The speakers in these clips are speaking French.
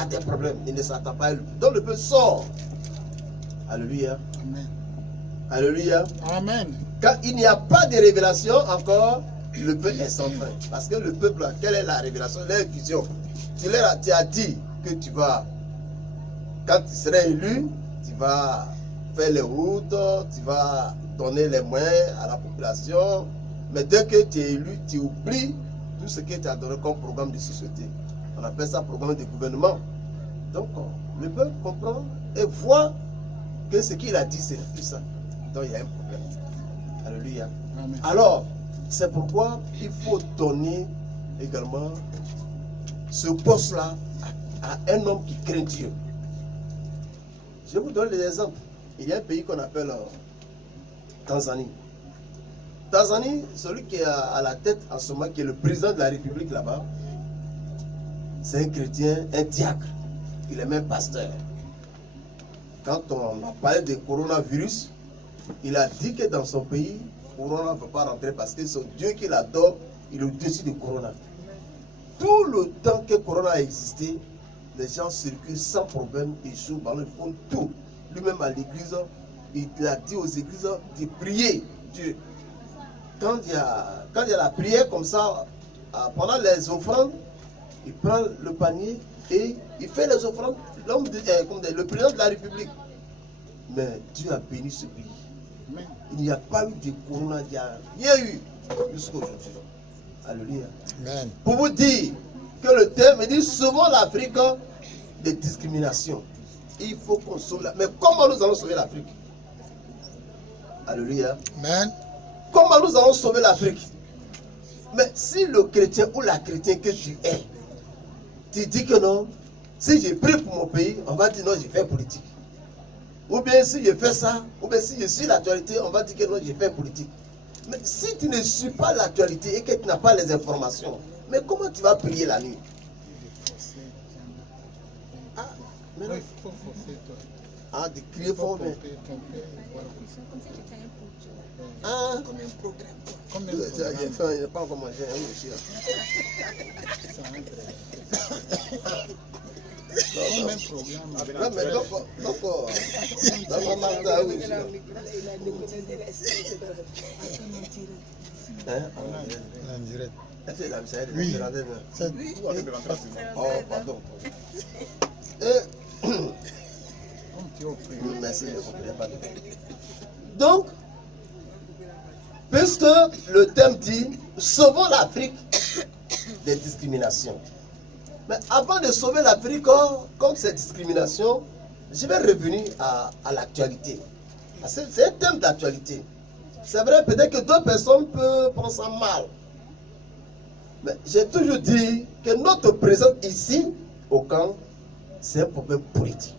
a des problèmes, il ne s'attend pas. Donc le peuple sort. Alléluia. Amen. Alléluia. Amen. Quand il n'y a pas de révélation encore, le peuple est sans fin. Parce que le peuple, quelle est la révélation, leur vision? Tu as dit que tu vas, quand tu seras élu, tu vas faire les routes, tu vas donner les moyens à la population. Mais dès que tu es élu, tu oublies tout ce que tu as donné comme programme de société. On appelle ça programme de gouvernement. Donc, le peuple comprend et voit que ce qu'il a dit, c'est plus ça. Donc, il y a un problème. Alléluia. Amen. Alors, c'est pourquoi il faut donner également ce poste-là à un homme qui craint Dieu. Je vous donne des exemples. Il y a un pays qu'on appelle Tanzanie. Tanzanie, celui qui est à la tête en ce moment, qui est le président de la République là-bas, c'est un chrétien, un diacre. Il est même pasteur. Quand on a parlé de coronavirus, il a dit que dans son pays, Corona ne peut pas rentrer parce que son Dieu qu'il adore, il est au-dessus de Corona. Tout le temps que Corona a existé, les gens circulent sans problème, ils jouent, ils font tout. Lui-même à l'église, il a dit aux églises de prier Dieu. Quand il y a la prière comme ça, pendant les offrandes, il prend le panier et il fait les offrandes, le président de la République. Mais Dieu a béni ce pays. Amen. Il n'y a pas eu de corona, il n'y a rien eu jusqu'à aujourd'hui. Alléluia. Amen. Pour vous dire que le terme dit souvent l'Afrique des discriminations. Il faut qu'on sauve la... Mais comment nous allons sauver l'Afrique? Alléluia. Amen. Comment nous allons sauver l'Afrique? Mais si le chrétien ou la chrétienne que tu es, tu dis que non, si je prie pour mon pays, on va dire non, je fais politique. Ou bien si je fais ça, ou bien si je suis l'actualité, on va dire que non, je fais politique. Mais si tu ne suis pas l'actualité et que tu n'as pas les informations, mais comment tu vas prier la nuit? Ah, mais non. Il faut forcer toi. Ah, de crier fort, mais... Ah, Comme un programme. j'ai faim, je n'ai pas encore mangé un aussi. Comme un programme. Non, mais donc, dans ma matin, oui. Hein? En direct. Oui. Oh, pardon. Merci, je ne comprenais pas. Donc, puisque le thème dit sauvons l'Afrique des discriminations. Mais avant de sauver l'Afrique contre ces discriminations, je vais revenir à l'actualité. C'est un thème d'actualité. C'est vrai, peut-être que d'autres personnes peuvent prendre ça mal. Mais j'ai toujours dit que notre présence ici, au camp, c'est un problème politique.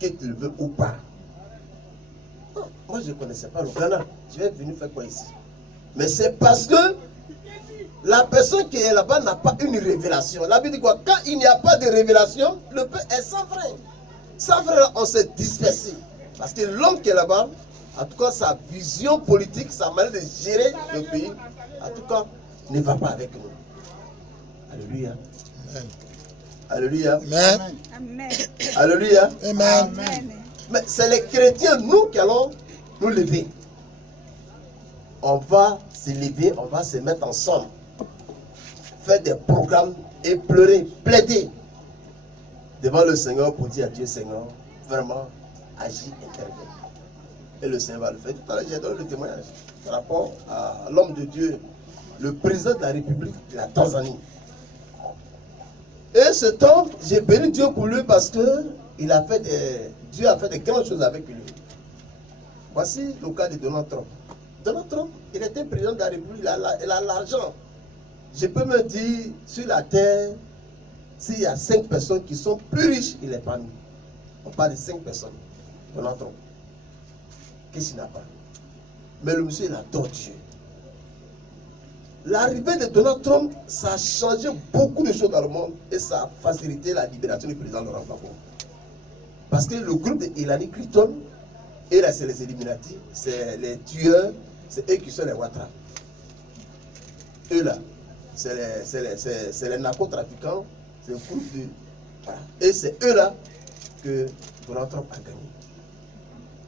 Que tu le veux ou pas. Non, moi, je ne connaissais pas le Ghana. Je vais venir faire quoi ici? Mais c'est parce que la personne qui est là-bas n'a pas une révélation. La Bible dit quoi? Quand il n'y a pas de révélation, le peuple est sans frein. Sans frein, on s'est dispersé. Parce que l'homme qui est là-bas, en tout cas, sa vision politique, sa manière de gérer le pays, en tout cas, ne va pas avec nous. Alléluia. Amen. Alléluia. Amen. Amen. Alléluia. Amen. Amen. Mais c'est les chrétiens, nous, qui allons nous lever. On va se lever, on va se mettre ensemble. Faire des programmes et pleurer, plaider devant le Seigneur pour dire à Dieu, Seigneur, vraiment, agis, interviens. Et le Seigneur va le faire. Tout à l'heure, j'ai donné le témoignage par rapport à l'homme de Dieu, le président de la République de la Tanzanie. Et ce temps, j'ai béni Dieu pour lui parce que Dieu a fait de grandes choses avec lui. Voici le cas de Donald Trump. Donald Trump, il était président de la République, il a l'argent. Je peux me dire, sur la terre, s'il y a 5 personnes qui sont plus riches, il n'est pas nous. On parle de 5 personnes. Donald Trump. Qu'est-ce qu'il n'a pas? Mais le monsieur, il adore Dieu. L'arrivée de Donald Trump, ça a changé beaucoup de choses dans le monde et ça a facilité la libération du président Laurent Gbagbo. Parce que le groupe de Hillary Clinton, et là c'est les Illuminati, c'est les tueurs, c'est eux qui sont les Ouattara. Eux là, c'est les narcotrafiquants, c'est le groupe Voilà. Et c'est eux-là que Donald Trump a gagné.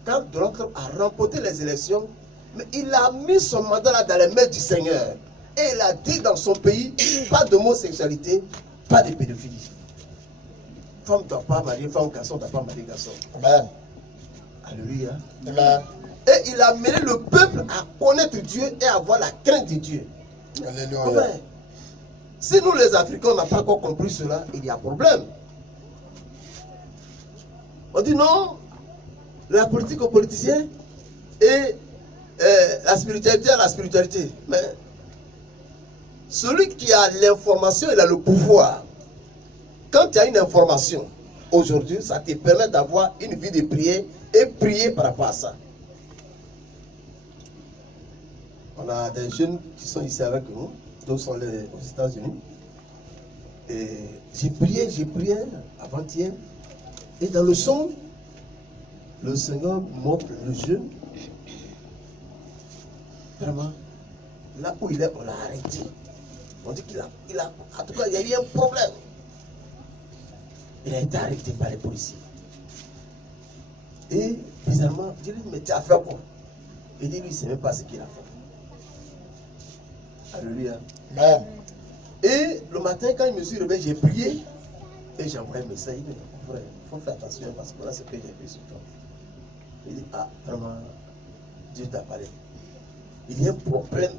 Quand Donald Trump a remporté les élections, mais il a mis son mandat là dans les mains du Seigneur. Et il a dit dans son pays, pas d'homosexualité, pas de pédophilie. Femme ne doit pas marier femme, garçon ne doit pas marier garçon. Amen. Alléluia. Amen. Et il a mené le peuple à connaître Dieu et à avoir la crainte de Dieu. Alléluia. Ouais. Si nous les Africains n'avons pas encore compris cela, il y a problème. On dit non, la politique aux politiciens et la spiritualité à la spiritualité. Mais celui qui a l'information, il a le pouvoir. Quand tu as une information, aujourd'hui, ça te permet d'avoir une vie de prière et prier par rapport à ça. On a des jeunes qui sont ici avec nous, d'autres sont aux États-Unis. Et j'ai prié avant-hier. Et dans le son, le Seigneur montre le jeune. Vraiment, là où il est, on l'a arrêté. On dit qu'il a, en tout cas, il y a eu un problème. Il a été arrêté par les policiers. Et bizarrement, je lui dis, mais tu as fait quoi? Il dit, lui, il ne sait même pas ce qu'il a fait. Alléluia. Amen. Et le matin, quand je me suis réveillé, j'ai prié. Et j'ai envoyé un message. Il dit, frère, il faut faire attention parce que là, c'est ce que j'ai fait sur toi. Il dit, ah, vraiment, Dieu t'a parlé. Il y a un problème